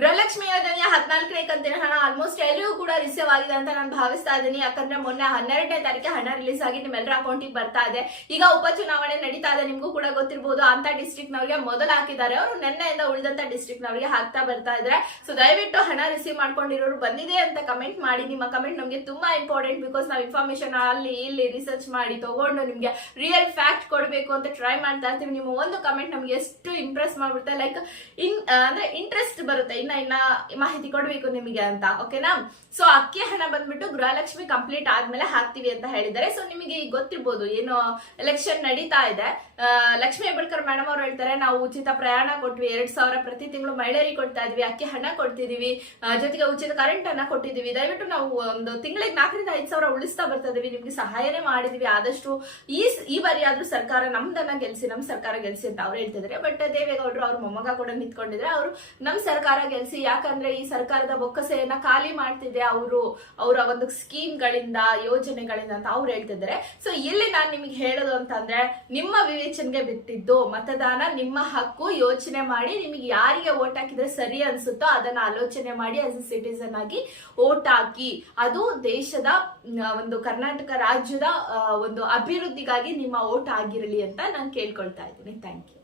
ಗೃಹಲಕ್ಷ್ಮಿ ಯೋಜನೆಯ 14ನೇ ಕಂತಿನ ಹಣ ಆಲ್ಮೋಸ್ಟ್ ಎಲ್ಲರಿಗೂ ಕೂಡ ರಿಸೀವ್ ಆಗಿದೆ ಅಂತ ನಾನು ಭಾವಿಸ್ತಾ ಇದ್ದೀನಿ. ಯಾಕಂದ್ರೆ ಮೊನ್ನೆ 12ನೇ ತಾರೀಕಿಗೆ ಹಣ ರಿಲೀಸ್ ಆಗಿ ನಿಮ್ಮೆಲ್ಲರ ಅಕೌಂಟಿಗೆ ಬರ್ತಾ ಇದೆ. ಈಗ ಉಪಚುನಾವಣೆ ನಡೀತಾ ಇದೆ, ನಿಮ್ಗೂ ಕೂಡ ಗೊತ್ತಿರಬಹುದು. ಅಂತ ಡಿಸ್ಟ್ರಿಕ್ಟ್ ನವರಿಗೆ ಮೊದಲು ಹಾಕಿದ್ದಾರೆ, ಅವರು ನಿನ್ನೆಯಿಂದ ಉಳಿದಂತ ಡಿಸ್ಟ್ರಿಕ್ಟ್ ನವರಿಗೆ ಹಾಕ್ತಾ ಬರ್ತಾ ಇದ್ದಾರೆ. ಸೊ ದಯವಿಟ್ಟು ಹಣ ರಿಸೀವ್ ಮಾಡ್ಕೊಂಡಿರೋರು ಬಂದಿದೆ ಅಂತ ಕಮೆಂಟ್ ಮಾಡಿ. ನಿಮ್ಮ ಕಮೆಂಟ್ ನಮಗೆ ತುಂಬಾ ಇಂಪಾರ್ಟೆಂಟ್. ಬಿಕಾಸ್ ನಾವು ಇನ್ಫಾರ್ಮೇಶನ್ ಅಲ್ಲಿ ಇಲ್ಲಿ ರಿಸರ್ಚ್ ಮಾಡಿ ತಗೊಂಡು ನಿಮ್ಗೆ ರಿಯಲ್ ಫ್ಯಾಕ್ಟ್ ಕೊಡಬೇಕು ಅಂತ ಟ್ರೈ ಮಾಡ್ತಾ ಇರ್ತೀವಿ. ನಿಮ್ಮ ಒಂದು ಕಮೆಂಟ್ ನಮ್ಗೆ ಎಷ್ಟು ಇಂಪ್ರೆಸ್ ಮಾಡ್ಬಿಡುತ್ತೆ, ಲೈಕ್ ಅಂದ್ರೆ ಇಂಟ್ರೆಸ್ಟ್ ಬರುತ್ತೆ ಇನ್ನ ಮಾಹಿತಿ ಕೊಡ್ಬೇಕು ನಿಮಗೆ ಅಂತ. ಓಕೆನಾ? ಸೊ ಅಕ್ಕಿ ಹಣ ಬಂದ್ಬಿಟ್ಟು ಗೃಹಲಕ್ಷ್ಮಿ ಕಂಪ್ಲೀಟ್ ಆದ್ಮೇಲೆ ಹಾಕ್ತಿವಿ ಅಂತ ಹೇಳಿದ್ದಾರೆ. ಸೊ ನಿಮಗೆ ಈಗ ಗೊತ್ತಿರ್ಬೋದು, ಏನು ಎಲೆಕ್ಷನ್ ನಡೀತಾ ಇದೆ. ಲಕ್ಷ್ಮೀ ಹೆಬ್ಬಾಳ್ಕರ್ ಮೇಡಮ್ ಅವ್ರು ಹೇಳ್ತಾರೆ, ನಾವು ಉಚಿತ ಪ್ರಯಾಣ ಕೊಟ್ವಿ, 2,000 ಪ್ರತಿ ತಿಂಗಳು ಮಹಿಳೆಯರಿಗೆ ಕೊಡ್ತಾ ಇದ್ವಿ, ಅಕ್ಕಿ ಹಣ ಕೊಡ್ತಿದೀವಿ, ಜೊತೆಗೆ ಉಚಿತ ಕರೆಂಟ್ ಅನ್ನ ಕೊಟ್ಟಿದೀವಿ. ದಯವಿಟ್ಟು ನಾವು ಒಂದು ತಿಂಗಳಿಗೆ 4ರಿಂದ 5,000 ಉಳಿಸ್ತಾ ಬರ್ತಾ ಇದೀವಿ, ನಿಮ್ಗೆ ಸಹಾಯನೇ ಮಾಡಿದೀವಿ. ಆದಷ್ಟು ಈ ಬಾರಿ ಆದ್ರೂ ಸರ್ಕಾರ ನಮ್ದನ್ನ ಗೆಲ್ಸಿ, ನಮ್ ಸರ್ಕಾರ ಗೆಲ್ಸಿ ಅಂತ ಅವ್ರು ಹೇಳ್ತಿದ್ದಾರೆ. ಬಟ್ ದೇವೇಗೌಡರು ಅವ್ರ ಮೊಮ್ಮಗ ಕೂಡ ನಿಂತ್ಕೊಂಡಿದ್ರೆ, ಅವರು ನಮ್ ಸರ್ಕಾರ ಗೆಲ್ಸಿ, ಯಾಕಂದ್ರೆ ಈ ಸರ್ಕಾರದ ಬೊಕ್ಕಸೆಯನ್ನ ಖಾಲಿ ಮಾಡ್ತಿದೆ ಅವರ ಒಂದು ಸ್ಕೀಮ್ ಗಳಿಂದ, ಯೋಜನೆಗಳಿಂದ ಅಂತ ಅವ್ರು ಹೇಳ್ತಿದ್ದಾರೆ. ಸೊ ಇಲ್ಲಿ ನಾನು ನಿಮಗೆ ಹೇಳೋದು ಅಂತಂದ್ರೆ, ನಿಮ್ಮ ವಿವೇಚನೆಗೆ ಬಿಟ್ಟಿದ್ದು ಮತದಾನ, ನಿಮ್ಮ ಹಕ್ಕು. ಯೋಚನೆ ಮಾಡಿ ನಿಮಗೆ ಯಾರಿಗೆ ವೋಟ್ ಹಾಕಿದ್ರೆ ಸರಿ ಅನ್ಸುತ್ತೋ ಅದನ್ನ ಆಲೋಚನೆ ಮಾಡಿ ಆಸ್ ಎ ಸಿಟಿಸನ್ ಆಗಿ ವೋಟ್ ಹಾಕಿ. ಅದು ದೇಶದ ಒಂದು ಕರ್ನಾಟಕ ರಾಜ್ಯದ ಒಂದು ಅಭಿವೃದ್ಧಿಗಾಗಿ ನಿಮ್ಮ ವೋಟ್ ಆಗಿರಲಿ ಅಂತ ನಾನು ಕೇಳ್ಕೊಳ್ತಾ ಇದ್ದೀನಿ. Thank you.